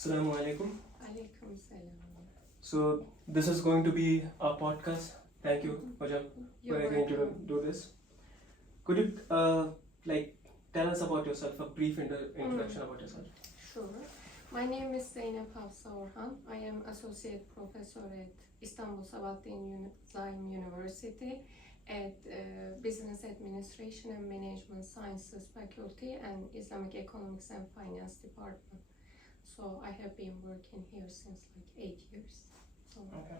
Assalamu alaikum. Alaikum salam. So this is going to be our podcast. Thank you, Hojam, for You're agreeing to welcome. do this. Could you tell us about yourself, a brief introduction about yourself? Sure. My name is Zeyneb Hafsa Orhan. I am Associate Professor at Istanbul Sabahattin Zaim University at Business Administration and Management Sciences Faculty and Islamic Economics and Finance Department. So I have been working here since like 8 years. So. Okay.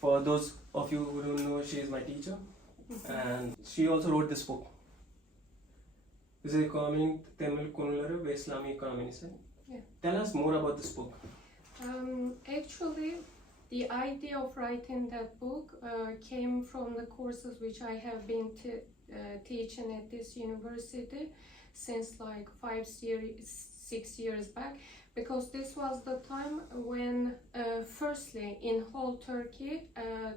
For those of you who don't know, she is my teacher, and she also wrote this book. This is Ekonominin Temel Konuları ve İslam Ekonomisi. Yeah. Tell us more about this book. Actually, the idea of writing that book came from the courses which I have been teaching at this university since like 6 years back, because this was the time when firstly in whole Turkey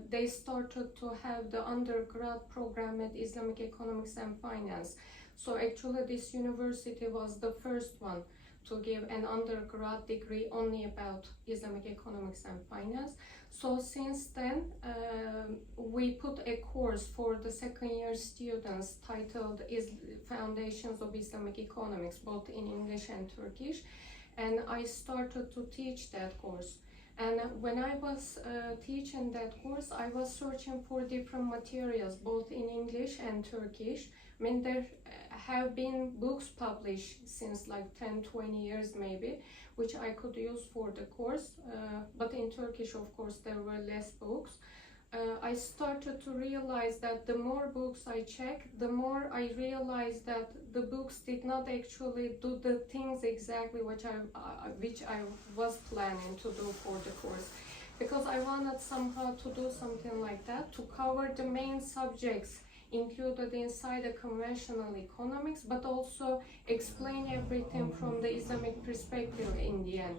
they started to have the undergrad program at Islamic Economics and Finance. So actually this university was the first one to give an undergrad degree only about Islamic Economics and Finance. So since then we put a course for the second year students titled Foundations of Islamic Economics, both in English and Turkish, and I started to teach that course. And when I was teaching that course, I was searching for different materials both in English and Turkish. I mean, there have been books published since like 10-20 years maybe, which I could use for the course, but in Turkish of course there were less books. I started to realize that the more books I checked, the more I realized that the books did not actually do the things exactly which I was planning to do for the course, because I wanted somehow to do something like that, to cover the main subjects included inside the conventional economics, but also explain everything from the Islamic perspective in the end.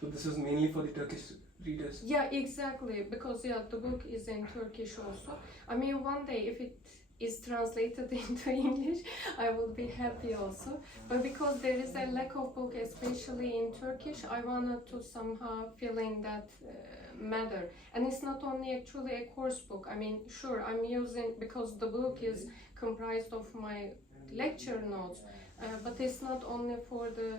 So this is mainly for the Turkish readers. Yeah, exactly, because the book is in Turkish also. I mean, one day if it is translated into English, I will be happy also. But because there is a lack of book, especially in Turkish, I wanted to somehow fill in that matter. And it's not only actually a course book. I mean, sure, I'm using, because the book is comprised of my lecture notes, but it's not only for the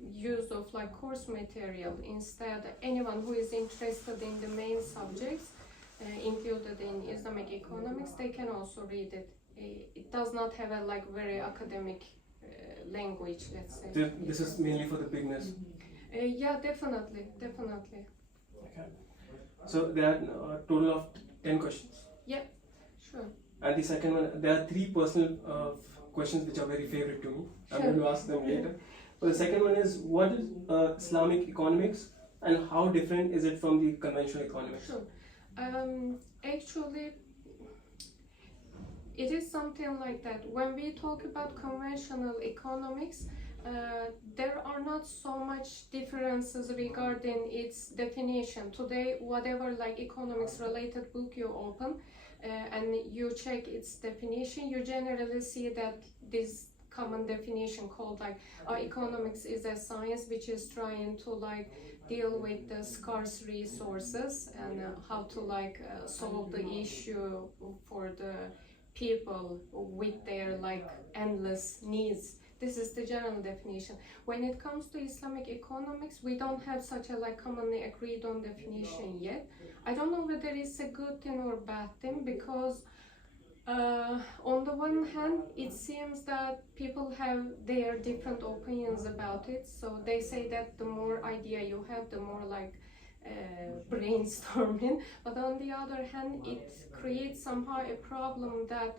use of like course material. Instead, anyone who is interested in the main subjects included in Islamic economics, they can also read it. It does not have a like very academic language, let's say. This is mainly for the beginners. Yeah, definitely. Okay. So there are a total of 10 questions. Yeah, sure. And the second one, there are 3 personal questions which are very favorite to me. I'm Sure. going to ask them later. So the second one is, what is Islamic economics and how different is it from the conventional economics? Sure. Actually, it is something like that. When we talk about conventional economics, there are not so much differences regarding its definition. Today, whatever like economics related book you open and you check its definition, you generally see that this common definition called like economics is a science which is trying to like deal with the scarce resources and how to like solve the issue for the people with their like endless needs. This is the general definition. When it comes to Islamic economics, we don't have such a like commonly agreed on definition yet. I don't know whether it's a good thing or bad thing, because on the one hand, it seems that people have their different opinions about it. So they say that the more idea you have, the more like brainstorming. But on the other hand, it creates somehow a problem that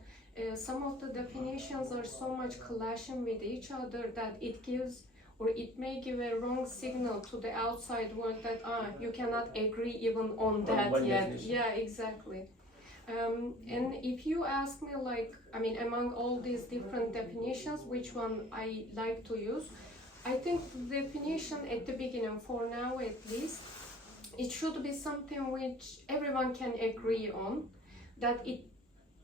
some of the definitions are so much clashing with each other that it gives, or it may give a wrong signal to the outside world that you cannot agree even on that yet. Definition. Yeah, exactly. And if you ask me, like, I mean, among all these different definitions, which one I like to use, I think the definition at the beginning, for now at least, it should be something which everyone can agree on, that it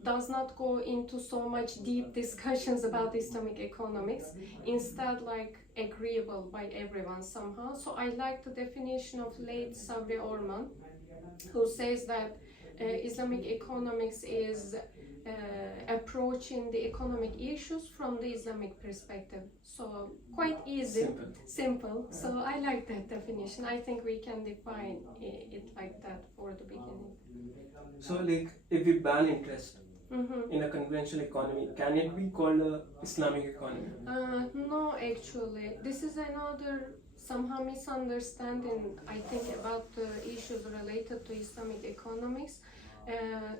does not go into so much deep discussions about Islamic economics, instead like agreeable by everyone somehow. So I like the definition of late Sabri Orman, who says that Islamic economics is approaching the economic issues from the Islamic perspective. So quite easy, simple. So I like that definition. I think we can define it like that for the beginning. So like if we ban interest in a conventional economy, can it be called a Islamic economy? No, actually. This is another somehow misunderstanding, I think, about the issues related to Islamic economics.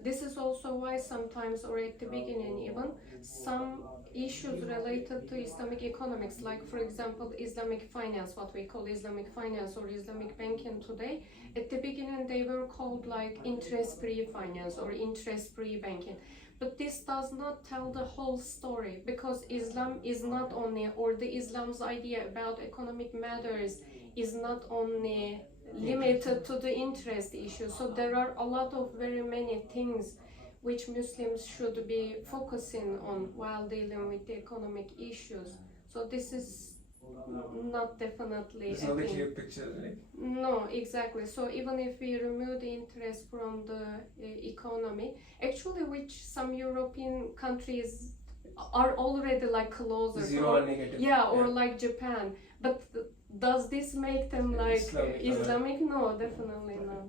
This is also why sometimes, or at the beginning even, some issues related to Islamic economics, like for example Islamic finance, what we call Islamic finance or Islamic banking today, at the beginning they were called like interest-free finance or interest-free banking. But this does not tell the whole story, because Islam is not only, or the Islam's idea about economic matters is not only limited to the interest issue. So there are a lot of very many things which Muslims should be focusing on while dealing with the economic issues. So this is not definitely it's not a clear picture, right? No, exactly. So even if we remove the interest from the economy, actually which some European countries are already like closer, zero or negative. Yeah, or like Japan. But does this make them like Islamic? No, definitely not.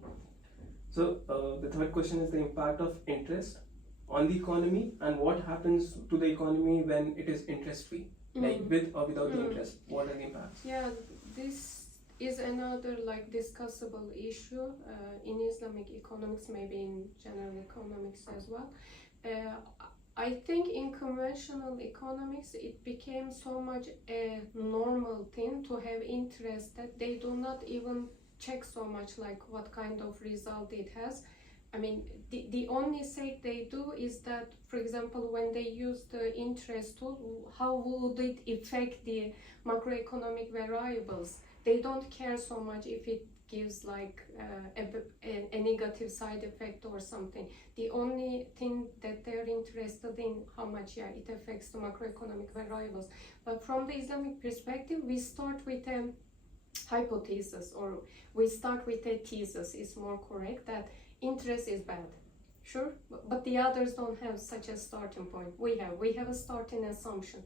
So the third question is the impact of interest on the economy, and what happens to the economy when it is interest free, like with or without the interest. What are the impacts? Yeah, this is another like discussable issue in Islamic economics, maybe in general economics as well. I think in conventional economics it became so much a normal thing to have interest that they do not even check so much like what kind of result it has. I mean, the only sake they do is that, for example, when they use the interest tool, how would it affect the macroeconomic variables? They don't care so much if it gives like a negative side effect or something. The only thing that they're interested in, how much it affects the macroeconomic variables. But from the Islamic perspective, we start with a hypothesis, or we start with a thesis, is more correct, that interest is bad. Sure, but the others don't have such a starting point. We have a starting assumption.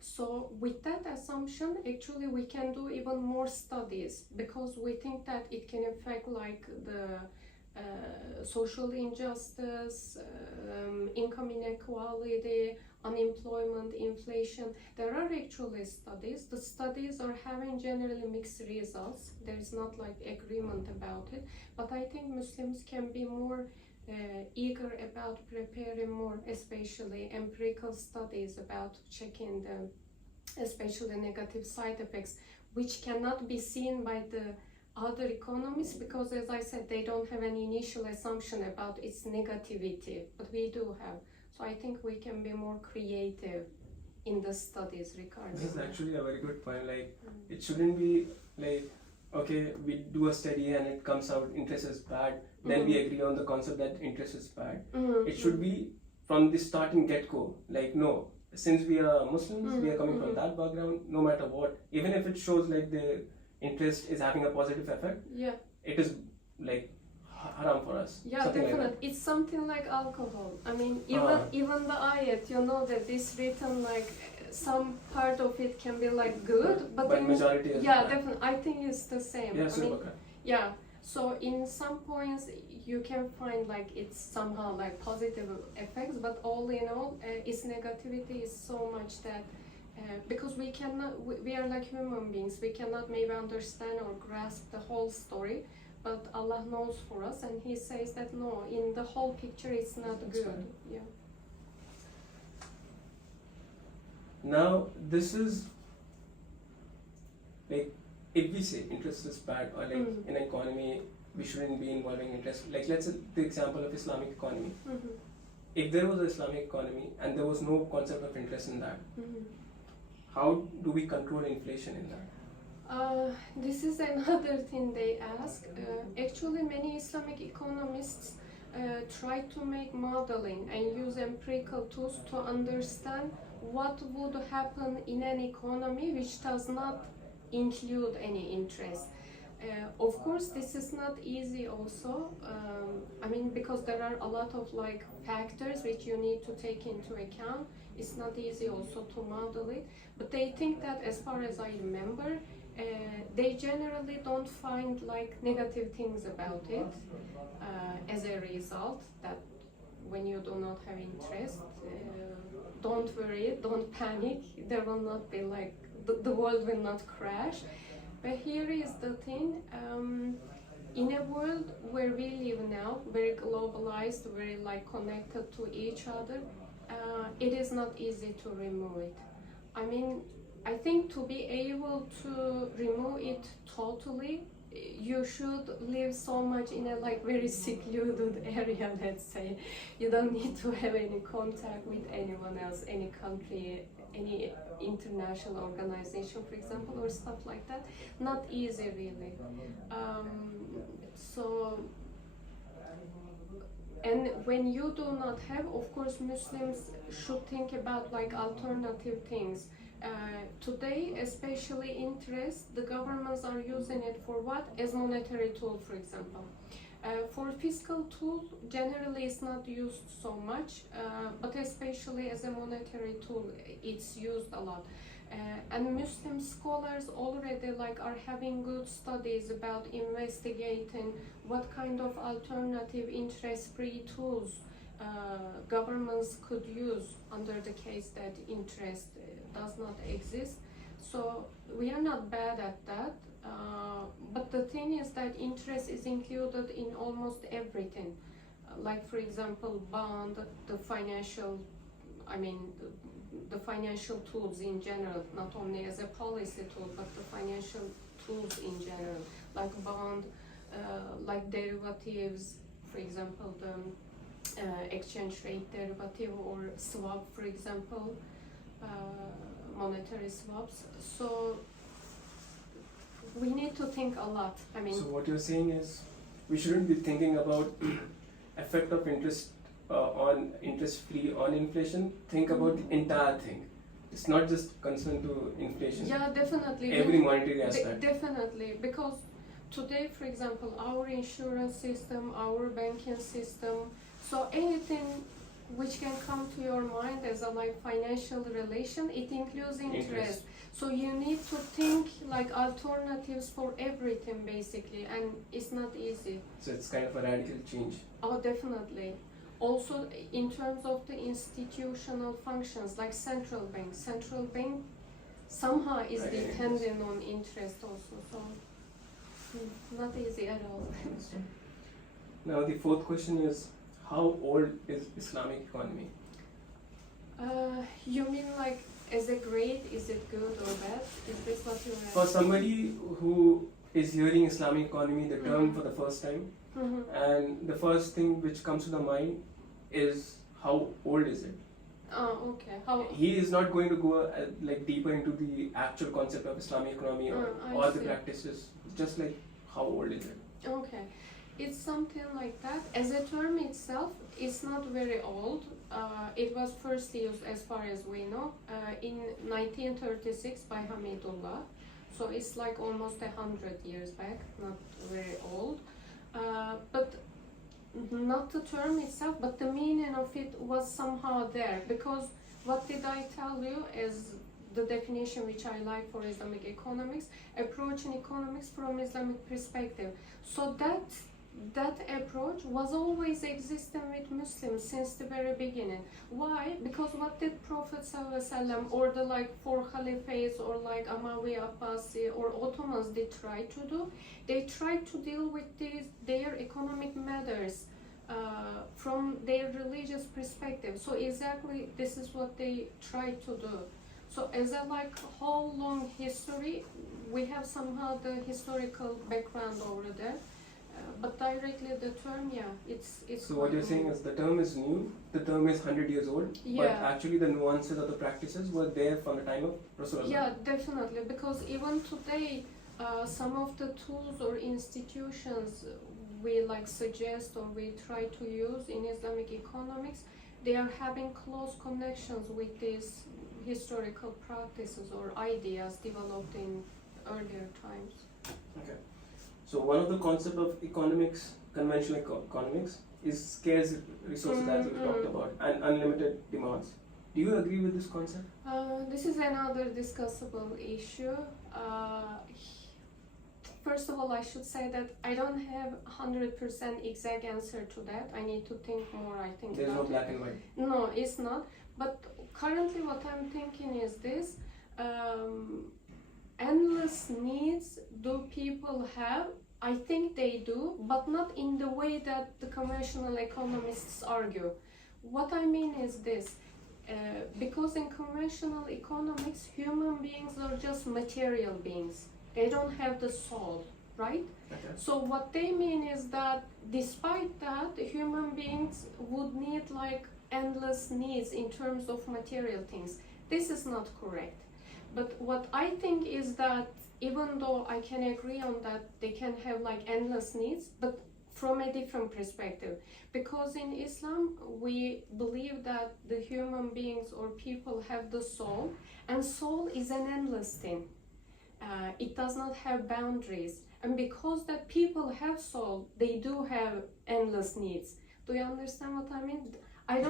So with that assumption, actually we can do even more studies, because we think that it can affect like the social injustice, income inequality, unemployment, inflation. There are actually studies. The studies are having generally mixed results. There is not like agreement about it, but I think Muslims can be more eager about preparing more, especially empirical studies about checking the especially negative side effects, which cannot be seen by the other economists, because as I said, they don't have an initial assumption about its negativity, but we do have. So I think we can be more creative in the studies regarding. This is actually a very good point. Like, it shouldn't be like, okay, we do a study and it comes out interest is bad, then we agree on the concept that interest is bad. It should be from the starting get-go, like, no, since we are Muslims, we are coming from that background, no matter what, even if it shows like the interest is having a positive effect, it is like haram for us. Yeah, definitely. Like it's something like alcohol. I mean, even the ayat, you know that it's written like some part of it can be like good, but in majority is bad. Definitely. I think it's the same. Yeah, yeah. So in some points you can find like it's somehow like positive effects, but all in all, its negativity is so much that because we are like human beings, we cannot maybe understand or grasp the whole story. But Allah knows for us, and He says that no, in the whole picture it's not good. Right. Yeah. Now this is like, if we say interest is bad, or like in an economy we shouldn't be involving interest. Like, let's say the example of Islamic economy. If there was an Islamic economy and there was no concept of interest in that, how do we control inflation in that? This is another thing they ask. Actually, many Islamic economists try to make modeling and use empirical tools to understand what would happen in an economy which does not include any interest. Of course, this is not easy also. I mean, because there are a lot of like factors which you need to take into account. It's not easy also to model it. But they think that, as far as I remember, they generally don't find like negative things about it as a result. That when you do not have interest, don't worry, don't panic. There will not be like the world will not crash. But here is the thing, in a world where we live now, very globalized, very like connected to each other, it is not easy to remove it. I mean, I think to be able to remove it totally, you should live so much in a like very secluded area, let's say. You don't need to have any contact with anyone else, any country, any international organization, for example, or stuff like that. Not easy, really. And when you do not have, of course, Muslims should think about like alternative things. Today, especially interest, the governments are using it for what? As monetary tool, for example. For fiscal tool, generally it's not used so much, but especially as a monetary tool, it's used a lot. And Muslim scholars already like are having good studies about investigating what kind of alternative interest-free tools governments could use under the case that interest does not exist. So we are not bad at that. But the thing is that interest is included in almost everything. Like, for example, bond, the financial tools in general, not only as a policy tool, but the financial tools in general, like bond, like derivatives, for example, the exchange rate derivative, or swap, for example, monetary swaps. So we need to think a lot. I mean, so what you're saying is we shouldn't be thinking about effect of interest on interest-free on inflation. Think about the entire thing. It's not just concerned to inflation. Yeah, definitely. Every monetary aspect. Definitely, because today, for example, our insurance system, our banking system, so anything which can come to your mind as a like financial relation, it includes interest. So you need to think like alternatives for everything basically, and it's not easy. So it's kind of a radical change. Oh, definitely. Also, in terms of the institutional functions, like central bank somehow is dependent on interest also. So not easy at all. Now the fourth question is, how old is Islamic economy? You mean like as a grade, is it good or bad? Is this what you're asking? For somebody who is hearing Islamic economy, the term for the first time, and the first thing which comes to the mind is how old is it? Oh, okay. How? He is not going to go like deeper into the actual concept of Islamic economy or the practices. Just like how old is it? Okay. It's something like that. As a term itself, it's not very old. It was first used, as far as we know, in 1936 by Hamidullah. So it's like almost 100 years back, not very old. But not the term itself, but the meaning of it was somehow there. Because what did I tell you as the definition which I like for Islamic economics? Approaching economics from Islamic perspective. So that approach was always existing with Muslims since the very beginning. Why? Because what did Prophet ﷺ or the like four Caliphs or like Umayyad, Abbasi or Ottomans did try to do? They tried to deal with their economic matters from their religious perspective. So exactly this is what they tried to do. So as a like whole long history, we have somehow the historical background over there. But directly the term, it's. So what you're saying is the term is new, the term is 100 years old, but actually the nuances of the practices were there from the time of Rasulullah. Yeah, definitely, because even today, some of the tools or institutions we like suggest or we try to use in Islamic economics, they are having close connections with these historical practices or ideas developed in earlier times. Okay. So one of the concepts of economics, conventional economics, is scarce resources that you talked about and unlimited demands. Do you agree with this concept? This is another discussable issue. First of all, I should say that I don't have 100% exact answer to that. I need to think more, I think. There's no black and white. No, it's not. But currently what I'm thinking is this. Endless needs do people have? I think they do, but not in the way that the conventional economists argue. What I mean is this. Because in conventional economics, human beings are just material beings. They don't have the soul, right? Okay. So what they mean is that despite that, human beings would need like endless needs in terms of material things. This is not correct. But what I think is that even though I can agree on that they can have like endless needs, but from a different perspective. Because in Islam, we believe that the human beings or people have the soul, and soul is an endless thing. It does not have boundaries. And because that people have soul, they do have endless needs. Do you understand what I mean? I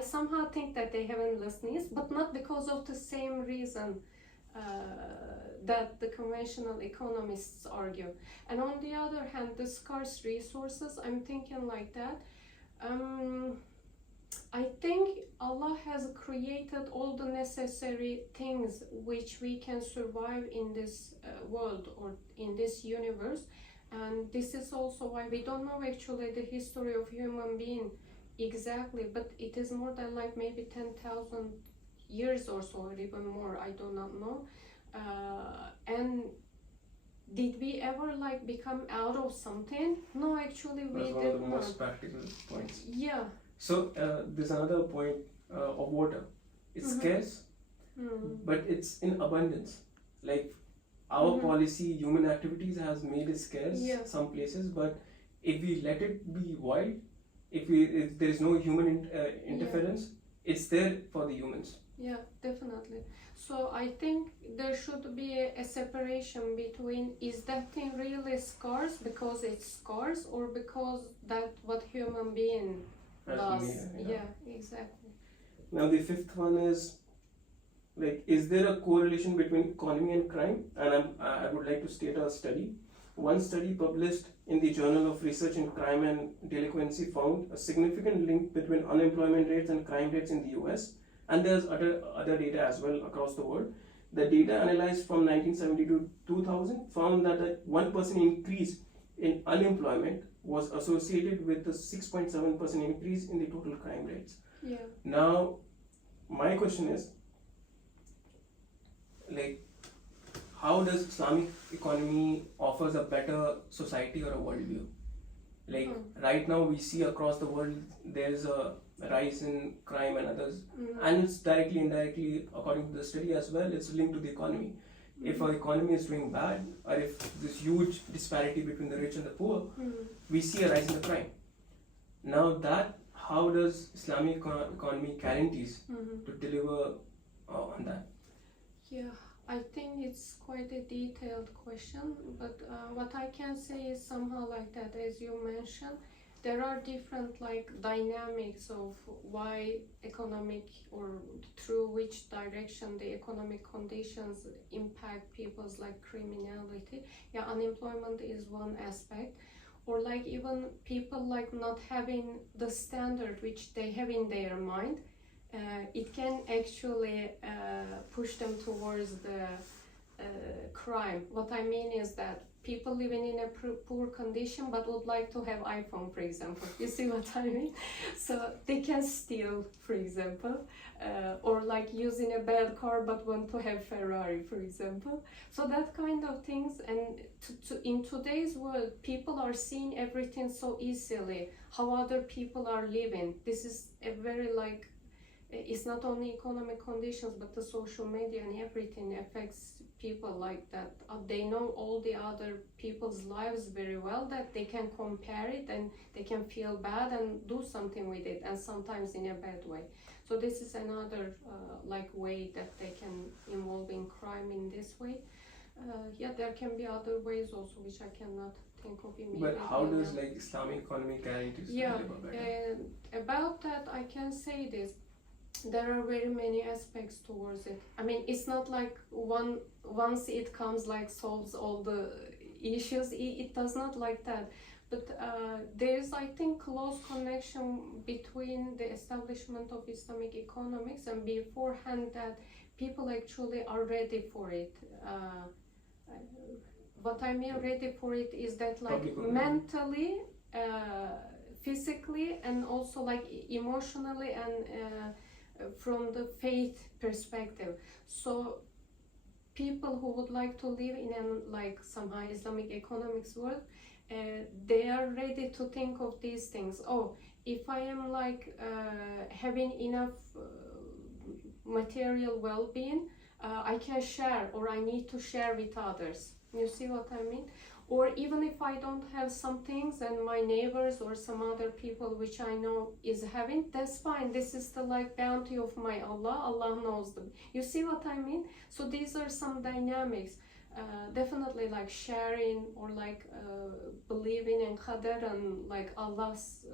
somehow think that they have endless needs, but not because of the same reason that the conventional economists argue. And on the other hand, the scarce resources, I'm thinking like that. I think Allah has created all the necessary things which we can survive in this world or in this universe. And this is also why we don't know actually the history of human being exactly, but it is more than like maybe 10,000 years or so, or even more, I do not know. And did we ever like become out of something? No, actually we did not. That's one of the most practical points. Yeah. So there's another point of water. It's scarce, but it's in abundance. Like our policy, human activities has made it scarce some places, but if we let it be wild, if there is no human interference, it's there for the humans. Yeah, definitely. So I think there should be a separation between is that thing really scarce because it's scarce or because that what human being does. Yeah, exactly. Now the fifth one is like, is there a correlation between economy and crime? And I would like to state a study. One study published in the Journal of Research in Crime and Delinquency found a significant link between unemployment rates and crime rates in the US. And there's other data as well across the world. The data analyzed from 1970 to 2000 found that a 1% increase in unemployment was associated with a 6.7% increase in the total crime rates. Yeah. Now, my question is, like, how does Islamic economy offers a better society or a worldview? Like right now we see across the world there's a rise in crime and others, and it's directly, indirectly, according to the study as well, it's linked to the economy. If our economy is doing bad, or if this huge disparity between the rich and the poor, we see a rise in the crime. Now that, how does Islamic economy guarantees to deliver on that? Yeah, I think it's quite a detailed question, but what I can say is somehow like that, as you mentioned, there are different like dynamics of why economic or through which direction the economic conditions impact people's like criminality. Yeah, unemployment is one aspect, or like even people like not having the standard which they have in their mind. It can actually push them towards the crime. What I mean is that people living in a poor condition but would like to have iPhone, for example. You see what I mean? So they can steal, for example, or like using a bad car but want to have Ferrari, for example. So that kind of things. And in today's world, people are seeing everything so easily, how other people are living. This is a very like it's not only economic conditions, but the social media and everything affects people like that. They know all the other people's lives very well, that they can compare it and they can feel bad and do something with it, and sometimes in a bad way. So this is another like way that they can involve in crime in this way. Yeah, there can be other ways also, which I cannot think of immediately. But how does like Islamic economy carry to Yeah, better? about that I can say this. There are very many aspects towards it. I mean, it's not like once it comes like solves all the issues. It does not like that. But there's, I think, close connection between the establishment of Islamic economics and beforehand that people actually are ready for it. What I mean ready for it is that like mentally, physically, and also like emotionally and from the faith perspective. So people who would like to live in an like somehow Islamic economics world, they are ready to think of these things. Oh, if I am like having enough material well-being, I can share, or I need to share with others. You see what I mean? Or even if I don't have some things and my neighbors or some other people which I know is having, that's fine. This is the like bounty of my Allah. Allah knows them. You see what I mean? So these are some dynamics. Definitely like sharing or like believing in Qadar and like Allah's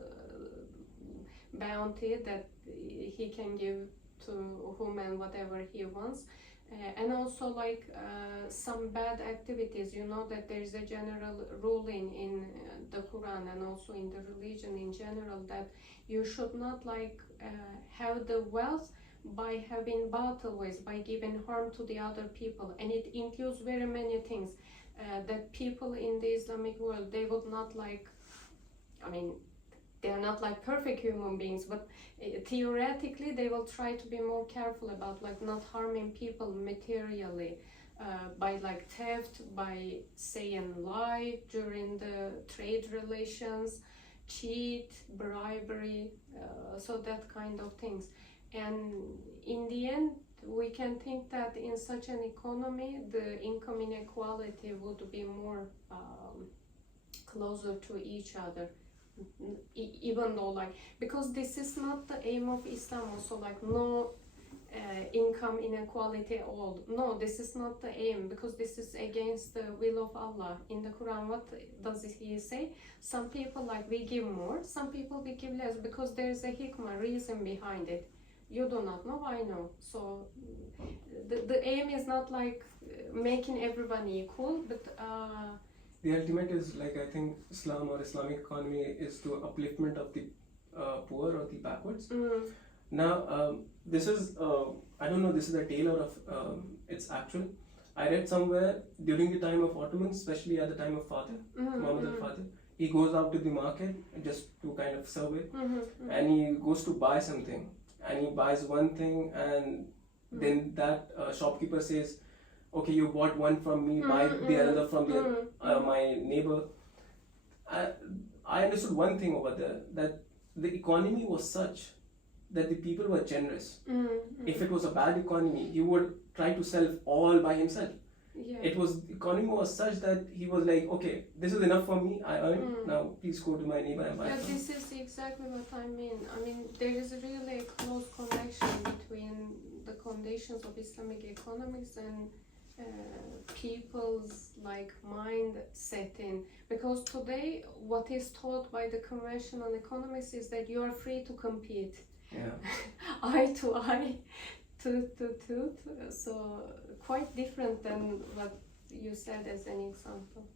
bounty that He can give to whom and whatever He wants. And also like some bad activities, you know that there is a general ruling in the Quran and also in the religion in general that you should not like have the wealth by having battle ways, by giving harm to the other people. And it includes very many things that people in the Islamic world, they would not like, I mean, they are not like perfect human beings, but theoretically they will try to be more careful about like not harming people materially by like theft, by saying lie during the trade relations, cheat, bribery, so that kind of things. And in the end, we can think that in such an economy, the income inequality would be more closer to each other. Even though like, because this is not the aim of Islam also, like no income inequality at all. No, this is not the aim, because this is against the will of Allah. In the Quran, what does He say? Some people like we give more, some people we give less, because there is a hikmah, reason behind it. You do not know, I know. So the aim is not like making everyone equal, but the ultimate is like, I think Islam or Islamic economy is to upliftment of the poor or the backwards. Now this is I don't know, this is a tale or of it's actual. I read somewhere during the time of Ottomans, especially at the time of Fatih, Muhammad al-Fatih, he goes out to the market just to kind of survey, and he goes to buy something, and he buys one thing, and then that shopkeeper says, okay, you bought one from me, buy the another from my neighbor. I understood one thing over there, that the economy was such that the people were generous. If it was a bad economy, he would try to sell all by himself. Yeah. It was, the economy was such that he was like, okay, this is enough for me, I earned, now please go to my neighbor and buy. Yeah, this is exactly what I mean. I mean, there is really a close connection between the conditions of Islamic economics and people's like mind setting, because today what is taught by the conventional economics is that you are free to compete, eye to eye, tooth to tooth, so quite different than what you said as an example.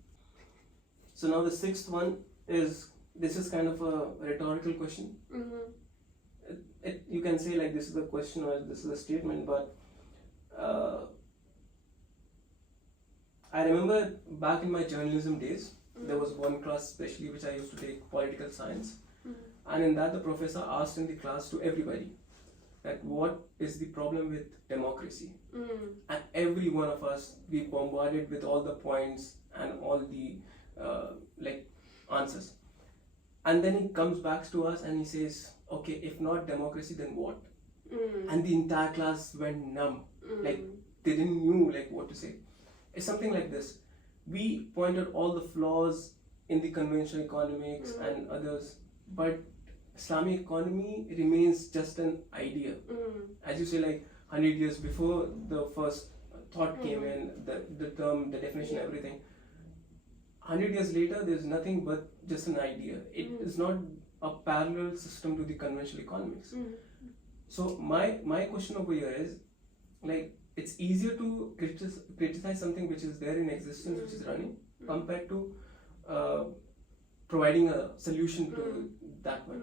So now the sixth one is, this is kind of a rhetorical question. You can say like this is a question or this is a statement, but I remember back in my journalism days, there was one class especially which I used to take, political science, and in that the professor asked in the class to everybody that what is the problem with democracy, and every one of us, we bombarded with all the points and all the like answers, and then he comes back to us and he says, okay, if not democracy, then what? and the entire class went numb. Like they didn't knew like what to say. It's something like this. We pointed all the flaws in the conventional economics and others, but Islamic economy remains just an idea. As you say, like 100 years before the first thought came in, the term, the definition, everything. 100 years later, there's nothing but just an idea. It is not a parallel system to the conventional economics. So my question over here is, like, it's easier to criticize something which is there in existence, which is running, compared to providing a solution to that one.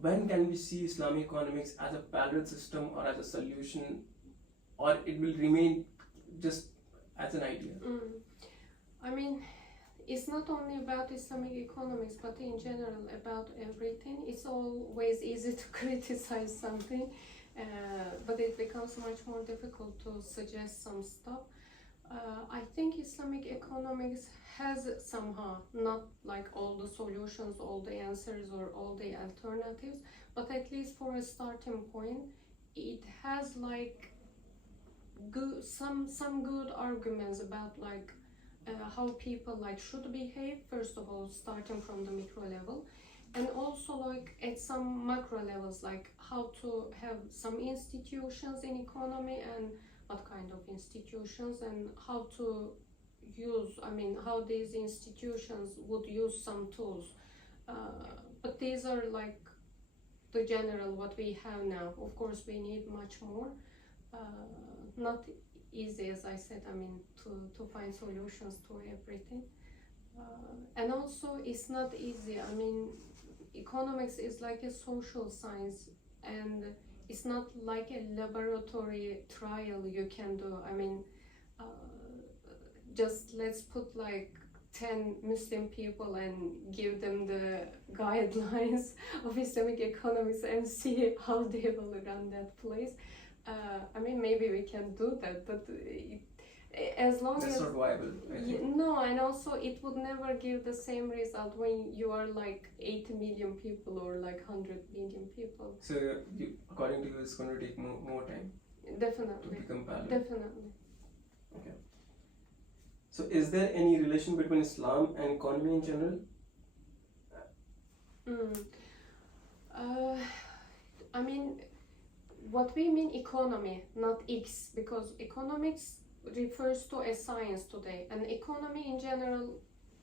When can we see Islamic economics as a parallel system or as a solution, or it will remain just as an idea? I mean, it's not only about Islamic economics, but in general about everything. It's always easy to criticize something, but it becomes much more difficult to suggest some stuff. I think Islamic economics has somehow not like all the solutions, all the answers, or all the alternatives, but at least for a starting point, it has like some good arguments about like how people like should behave. First of all, starting from the micro level, and also like at some macro levels, like how to have some institutions in economy and what kind of institutions, and how to use, I mean, how these institutions would use some tools. But these are like the general what we have now. Of course, we need much more. Not easy, as I said, I mean, to find solutions to everything. And also, it's not easy. I mean, economics is like a social science, and it's not like a laboratory trial you can do. I mean, just let's put like 10 Muslim people and give them the guidelines of Islamic economics and see how they will run that place. I mean, maybe we can do that, but as long That's as not viable. no, and also it would never give the same result when you are like 80 million people or like 100 million people. So, according to you, it's going to take more time Definitely. to become parallel. Definitely. Okay. So, is there any relation between Islam and economy in general? I mean, what we mean economy, not X, because economics refers to a science today, and economy in general,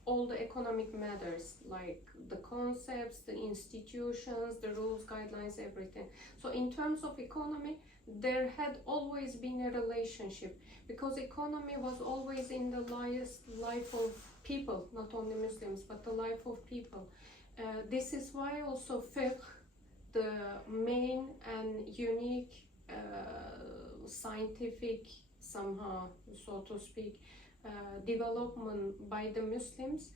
all the economic matters, like the concepts, the institutions, the rules, guidelines, everything. So in terms of economy, there had always been a relationship, because economy was always in the life of people, not only Muslims, but the life of people. This is why also fiqh, the main and unique scientific, somehow, so to speak, development by the Muslims.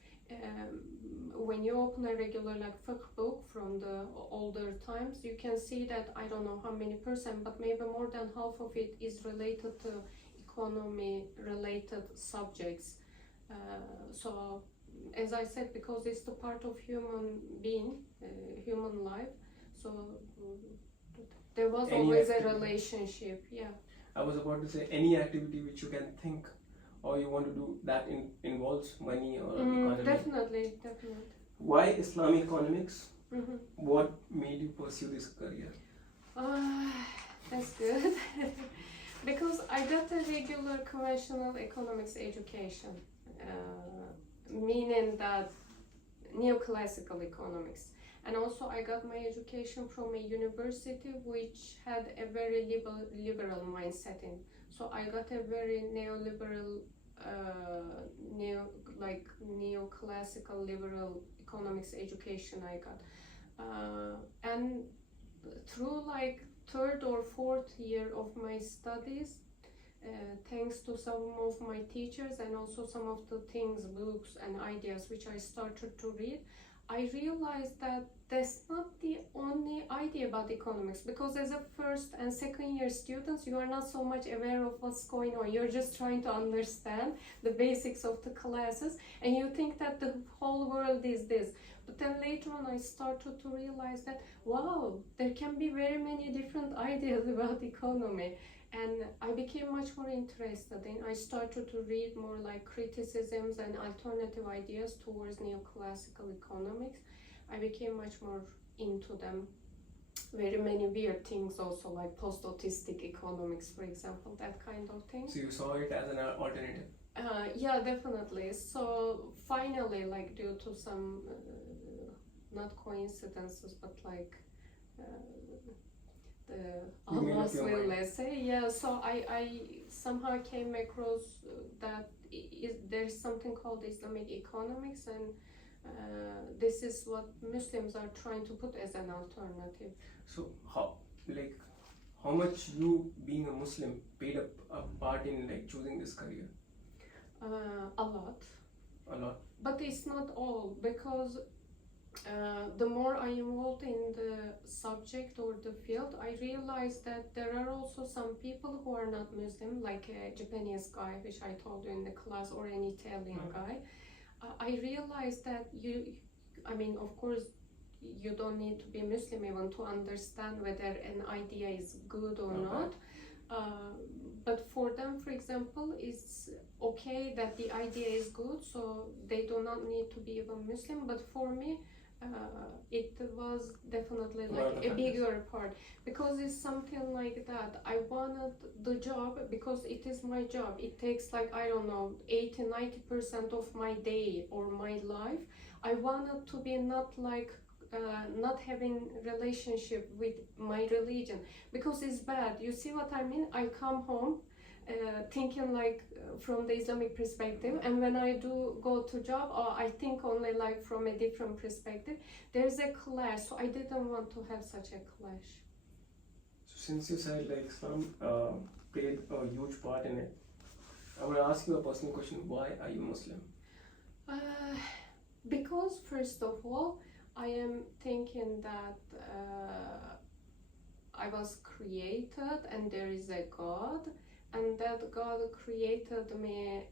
When you open a regular like fiqh book from the older times, you can see that I don't know how many percent, but maybe more than half of it is related to economy related subjects. So as I said, because it's the part of human being, human life, so there was always a relationship. Yeah, I was about to say, any activity which you can think or you want to do that involves money or economy. Definitely. Why Islamic economics? What made you pursue this career? That's good. Because I got a regular conventional economics education, meaning that neoclassical economics. And also I got my education from a university which had a very liberal mindset in. So I got a very neoliberal, neoclassical liberal economics education I got. And through like third or fourth year of my studies, thanks to some of my teachers and also some of the things, books and ideas which I started to read, I realized that that's not the only idea about economics, because as a first and second year students, you are not so much aware of what's going on. You're just trying to understand the basics of the classes, and you think that the whole world is this. But then later on, I started to realize that, wow, there can be very many different ideas about economy. And I became much more interested in, I started to read more like criticisms and alternative ideas towards neoclassical economics. I became much more into them. Very many weird things also, like post-autistic economics, for example, that kind of thing. So you saw it as an alternative? Yeah, definitely. So finally, like due to some, not coincidences, but like Allah's will, let's say. Yeah, so I somehow came across that there's something called Islamic economics, and this is what Muslims are trying to put as an alternative. So how much you being a Muslim played a part in like choosing this career? A lot. A lot. But it's not all, because the more I involved in the subject or the field, I realized that there are also some people who are not Muslim, like a Japanese guy, which I told you in the class, or an Italian guy. I realized that of course, you don't need to be Muslim even to understand whether an idea is good or not. But for them, for example, it's okay that the idea is good, so they do not need to be even Muslim. But for me, it was definitely like a bigger part, because it's something like that. I wanted the job because it is my job. It takes like, I don't know, 80-90% of my day or my life. I wanted to be not like not having relationship with my religion, because it's bad. You see what I mean? I come home thinking like from the Islamic perspective, and when I do go to job, I think only like from a different perspective. There's a clash, so I didn't want to have such a clash. So since you said like Islam played a huge part in it, I want to ask you a personal question. Why are you Muslim? Because first of all, I am thinking that I was created and there is a God, and that God created me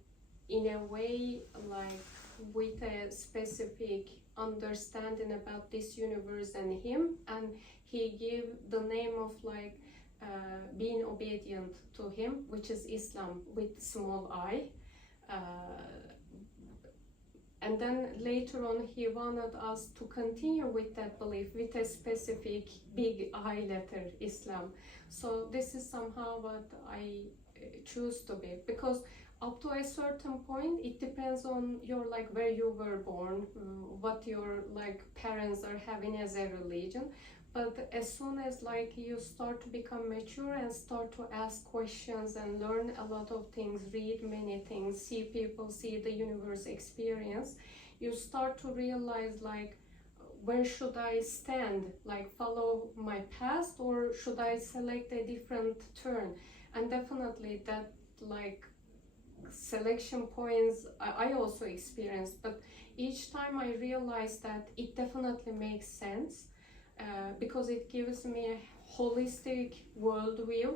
in a way like with a specific understanding about this universe and Him, and He gave the name of like being obedient to Him, which is Islam with small I. And then later on, He wanted us to continue with that belief with a specific big I letter, Islam. So this is somehow what I choose to be, because up to a certain point, it depends on your like where you were born, what your like parents are having as a religion. But as soon as like you start to become mature and start to ask questions and learn a lot of things, read many things, see people, see the universe, experience, you start to realize like, where should I stand? Like follow my past, or should I select a different turn? And definitely that like selection points I also experienced, but each time I realized that it definitely makes sense. Because it gives me a holistic worldview,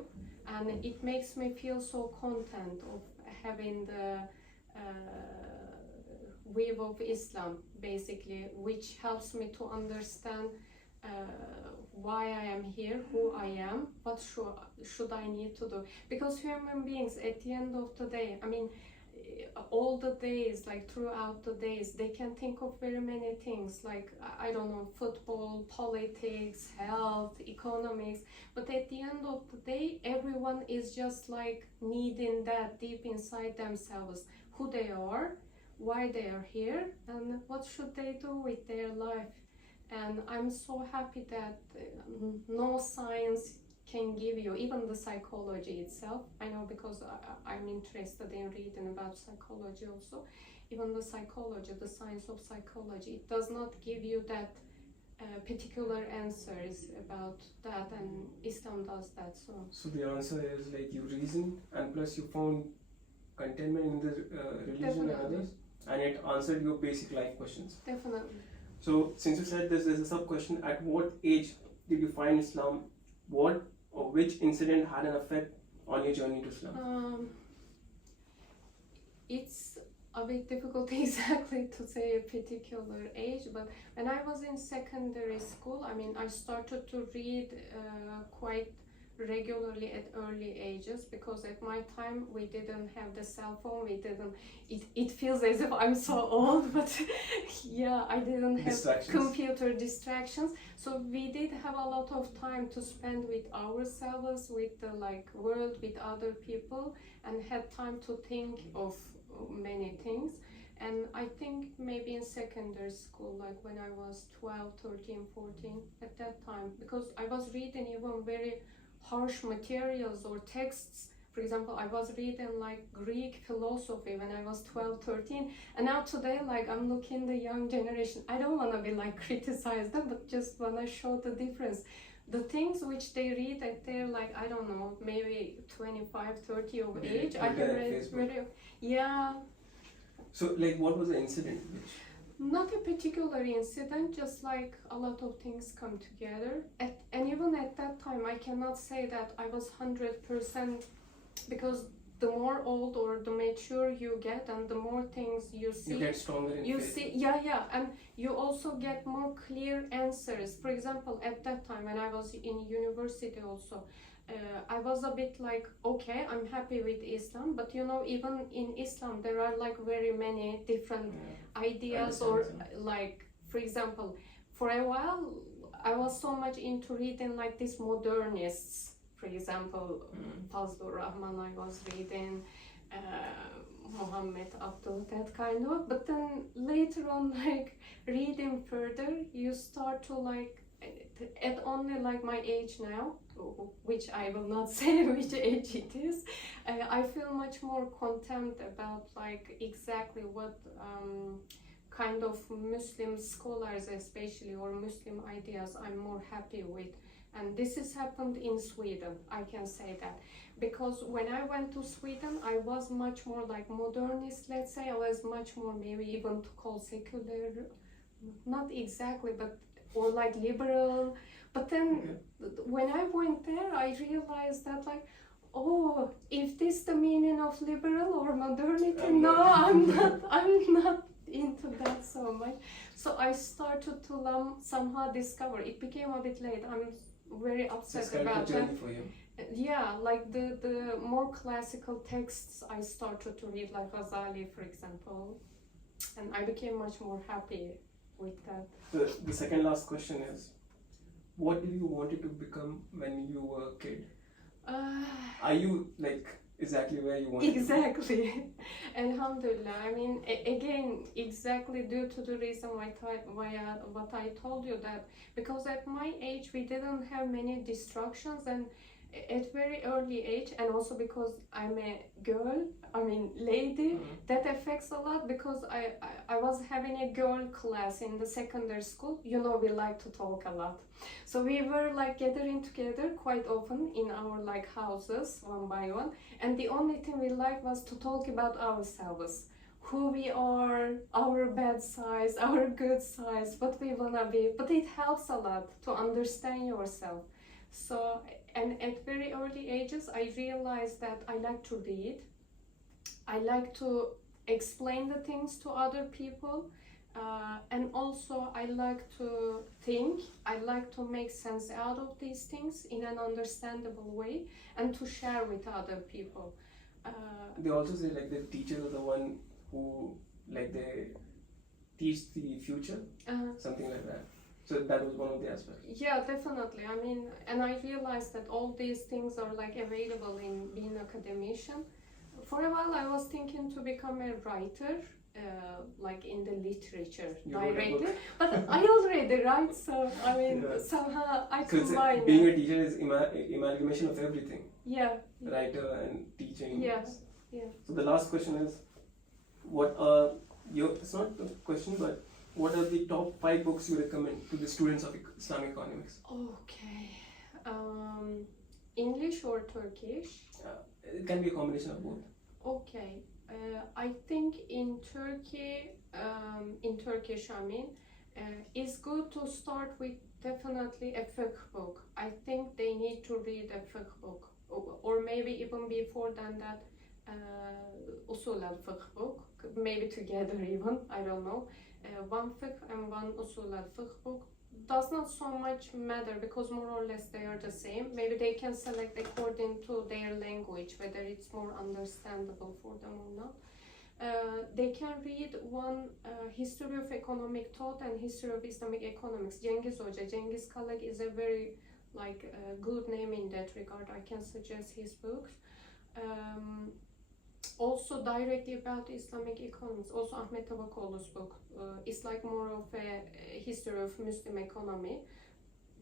and it makes me feel so content of having the view of Islam, basically, which helps me to understand why I am here, who I am, what should I need to do. Because human beings, at the end of the day, all the days, like throughout the days, they can think of very many things, like, I don't know, football, politics, health, economics, but at the end of the day, everyone is just like needing that deep inside themselves, who they are, why they are here, and what should they do with their life. And I'm so happy that no science can give you, even the psychology itself. I know, because I'm interested in reading about psychology also. Even the psychology, the science of psychology, it does not give you that particular answers about that, and Islam does that. So the answer is like you reasoned, and plus you found contentment in the religion. Definitely. And others, and it answered your basic life questions. Definitely. So since you said this, there's a sub question: at what age did you find Islam? What or which incident had an effect on your journey to Islam? It's a bit difficult exactly to say a particular age, but when I was in secondary school, I mean, I started to read quite regularly at early ages, because at my time we didn't have the cell phone, it feels as if I'm so old, but yeah, I didn't have computer distractions, so we did have a lot of time to spend with ourselves, with the world, with other people, and had time to think of many things. And I think maybe in secondary school, like when I was 12, 13, 14, at that time, because I was reading even very harsh materials or texts. For example, I was reading Greek philosophy when I was 12, 13, and now today I'm looking the young generation. I don't want to be criticize them, but just want to show the difference. The things which they read at their I don't know, maybe 25, 30 of age, I have read very, yeah. So what was the incident? Not a particular incident, just a lot of things come together. And even at that time, I cannot say that I was 100%, because the more old or the mature you get and the more things you see, you get stronger in faith. And you also get more clear answers. For example, at that time when I was in university also, I was a bit okay, I'm happy with Islam, but even in Islam there are very many different ideas, or for example, for a while I was so much into reading these modernists. For example, Fazlur Rahman I was reading, Muhammad Abdul, that kind of. But then later on, reading further, you start to at only my age now, which I will not say which age it is, I feel much more content about exactly what kind of Muslim scholars especially, or Muslim ideas I'm more happy with. And this has happened in Sweden, I can say that. Because when I went to Sweden, I was much more modernist, let's say. I was much more maybe even to call secular, not exactly, but or liberal. But then when I went there, I realized that oh, if this the meaning of liberal or modernity, no, I'm not into that so much. So I started to somehow discover. It became a bit late. I'm very upset about that. For you. Yeah, the more classical texts I started to read, like Ghazali, for example, and I became much more happy with that. The second last question is, what did you wanted to become when you were a kid? Are you exactly where you wanted exactly. to be? Alhamdulillah. I mean, again, exactly due to the reason what I told you, that because at my age we didn't have many distractions, and at very early age, and also because I'm a girl, lady, that affects a lot, because I was having a girl class in the secondary school. We like to talk a lot. So we were gathering together quite often in our houses one by one, and the only thing we liked was to talk about ourselves. Who we are, our bad sides, our good sides, what we wanna be. But it helps a lot to understand yourself. So, and at very early ages, I realized that I like to read. I like to explain the things to other people. And also I like to think. I like to make sense out of these things in an understandable way, and to share with other people. They also say the teachers are the one who they teach the future, something like that. So that was one of the aspects. Yeah, definitely. And I realized that all these things are available in being an academician. For a while I was thinking to become a writer, in the literature directly, but I already write, so somehow I combine it. Being a teacher is amalgamation of everything. Yeah. Writer and teaching. Yes. Yeah. So the last question is, what are it's not a question, but what are the top 5 books you recommend to the students of Islamic economics? Okay. English or Turkish? It can be a combination of both. Okay. I think in Turkish, it's good to start with definitely a fiqh book. I think they need to read a fiqh book, or maybe even before than that, usul al-fiqh book, maybe together even, I don't know. One fiqh and one usul al-fiqh book does not so much matter because more or less they are the same. Maybe they can select according to their language, whether it's more understandable for them or not. They can read one history of economic thought and history of Islamic economics. Cengiz Hoca, Cengiz Kalak is a very good name in that regard. I can suggest his books. Also directly about Islamic economics. Also Ahmet Tabakoğlu's book. It's like more of a history of Muslim economy.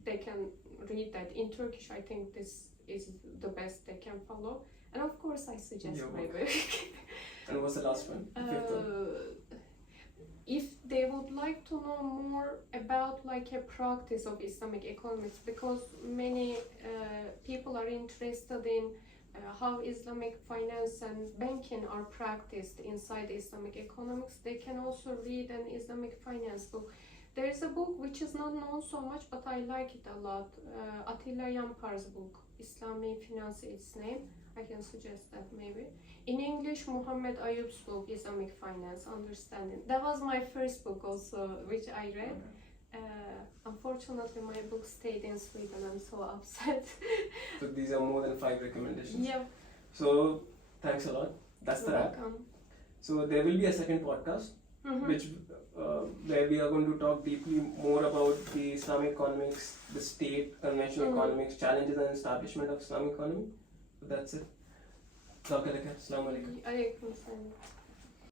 They can read that in Turkish. I think this is the best they can follow. And of course, I suggest my book. And what's the last one? If they would like to know more about a practice of Islamic economics, because many people are interested in how Islamic finance and banking are practiced inside Islamic economics, they can also read an Islamic finance book. There is a book which is not known so much, but I like it a lot. Atilla Yampar's book, Islamic Finance, its name. I can suggest that maybe. In English, Muhammad Ayub's book, Islamic Finance, Understanding. That was my first book also, which I read. Unfortunately, my book stayed in Sweden. I'm so upset. So these are more than 5 recommendations. Yeah. So thanks a lot. That's the wrap. Welcome. So there will be a second podcast, which where we are going to talk deeply more about the Islamic economics, the state, conventional economics, challenges and establishment of Islamic economy. So that's it. Assalamu alaikum. Alaikum salam.